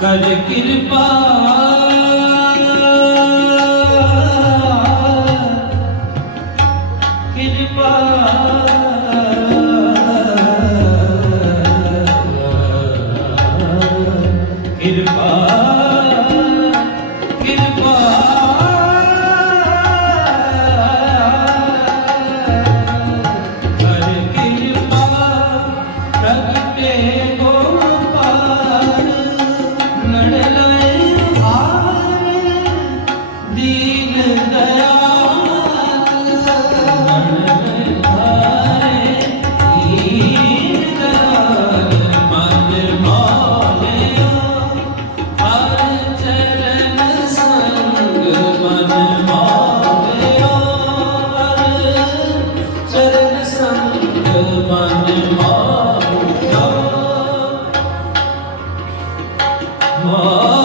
ਕਰ ਕਿਰਪਾ ਕਿਰਪਾ ਕਿਰਪਾ ਕਿਰਪਾ ਕਰ ਮਨ